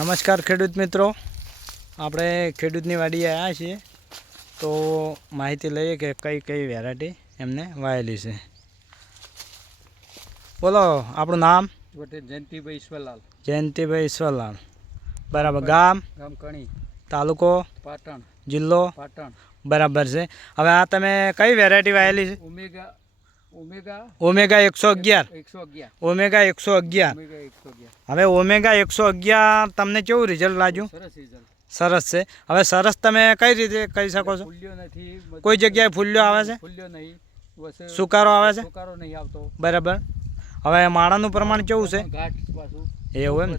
નમસ્કાર ખેડૂત મિત્રો, આપણે ખેડૂતની વાડીએ આવ્યા છીએ તો માહિતી લઈએ કે કઈ કઈ વેરાયટી એમને વાયેલી છે. બોલો આપણું નામ? જયંતિભાઈ ઈશ્વરલાલ. જયંતિભાઈ ઈશ્વરલાલ. બરાબર. ગામ? ગામ કણી. તાલુકો? પાટણ. જિલ્લો? પાટણ. બરાબર છે. હવે આ તમે કઈ વેરાયટી વાયેલી છે? ઓમેગા 111. ઓમેગા 111. હવે ઓમેગા 111 તમને કેવું રિઝલ્ટ લાગ્યું? સરસ છે. હવે સરસ તમે કઈ રીતે કહી શકો છો? કોઈ જગ્યાએ ફૂલ્યો આવે છે? સુકારો આવે છે? બરાબર. હવે માળાનું પ્રમાણ કેવું છે? એવું એમ?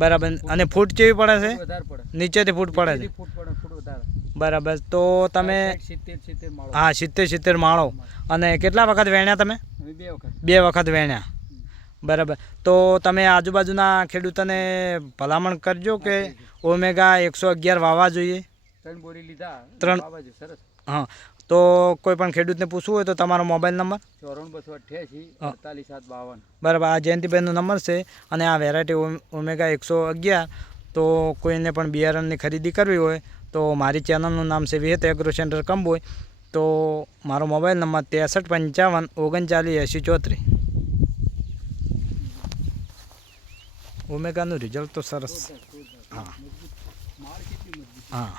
બરાબર. અને ફૂટ કેવી પડે છે? નીચેથી ફૂટ પડે છે. બરાબર. તો તમે 70 માળો. અને કેટલા વખત વેણ્યા તમે? 2 વખત વેણ્યા. બરાબર. તો તમે આજુબાજુના ખેડૂતોને ભલામણ કરજો કે ઓમેગા 111 વાવવા જોઈએ. 3 બોરી લીધા. 3. હા. તો કોઈ પણ ખેડૂતને પૂછવું હોય તો તમારો મોબાઈલ નંબર? 9428848752. બરાબર. આ જયંતિભાઈનો નંબર છે. અને આ વેરાયટી ઓમેગા 111 તો કોઈને પણ બિયારણની ખરીદી કરવી હોય તો મારી ચેનલનું નામ છે વિહત એગ્રો સેન્ટર કંબોઈ. તો મારો મોબાઈલ નંબર 6355398034. ઓમેગાનું રિઝલ્ટ તો સરસ. હા હા. હા.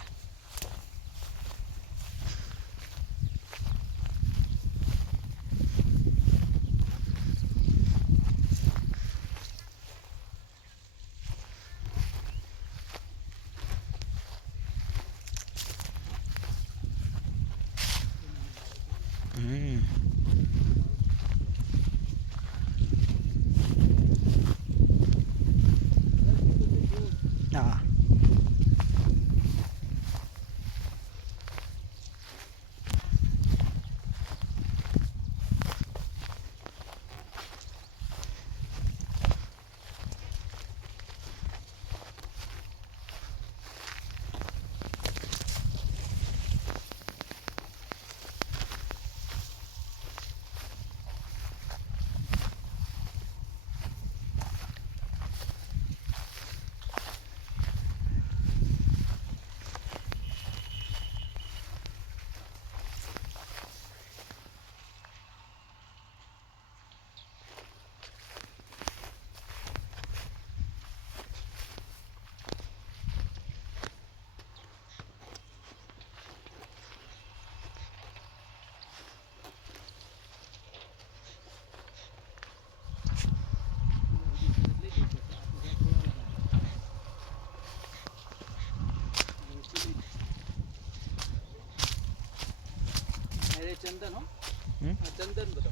ચંદન હો. ચંદન બધો.